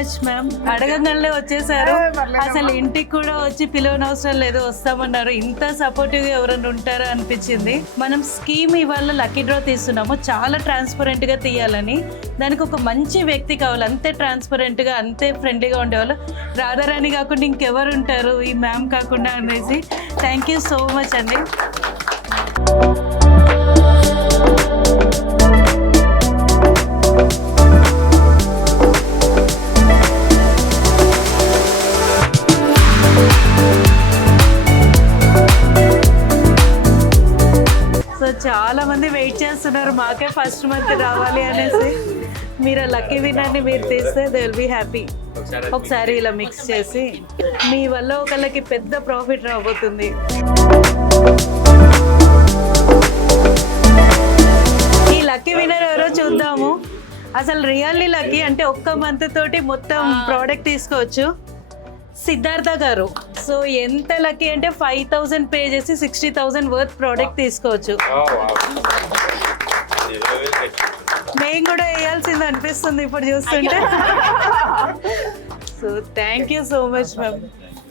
Much ma'am. అడగంగానే వచ్చేసారు. అసలు ఇంటికి కూడా వచ్చి పిలవనవసరం లేదు, వస్తామన్నారు. ఇంత సపోర్టివ్గా ఎవరైనా ఉంటారా అనిపించింది. మనం స్కీమ్ ఇవాళ లక్కీ డ్రా తీస్తున్నాము, చాలా ట్రాన్స్పరెంట్గా తీయాలని. దానికి ఒక మంచి వ్యక్తి కావాలి, అంతే ట్రాన్స్పరెంట్గా అంతే ఫ్రెండ్లీగా ఉండేవాళ్ళు. రాధారాణి కాకుండా ఇంకెవరు ఉంటారు ఈ మ్యామ్ కాకుండా అనేసి. థ్యాంక్ యూ సో మచ్ అండి. సో చాలా మంది వెయిట్ చేస్తున్నారు మాకే ఫస్ట్ మంత్ రావాలి అనేసి. మీరు లక్కీ విన్నర్ని మీరు తీస్తే దే విల్ బీ హ్యాపీ. ఒకసారి ఇలా మిక్స్ చేసి మీ వల్ల ఒకళ్ళకి పెద్ద ప్రాఫిట్ రాబోతుంది. ఈ లక్కీ విన్నర్ ఎవరో చూద్దాము. అసలు రియల్లీ లక్కీ అంటే ఒక్క మంత్ తోటి మొత్తం ప్రోడక్ట్ తీసుకోవచ్చు. సిద్ధార్థ గారు. సో ఎంత లక్కీ అంటే 5,000 పే చేసి 60,000 వర్త్ ప్రోడక్ట్ తీసుకోవచ్చు. మేము కూడా వేయాల్సింది అనిపిస్తుంది ఇప్పుడు చూస్తుంటే. So thank you so much ma'am.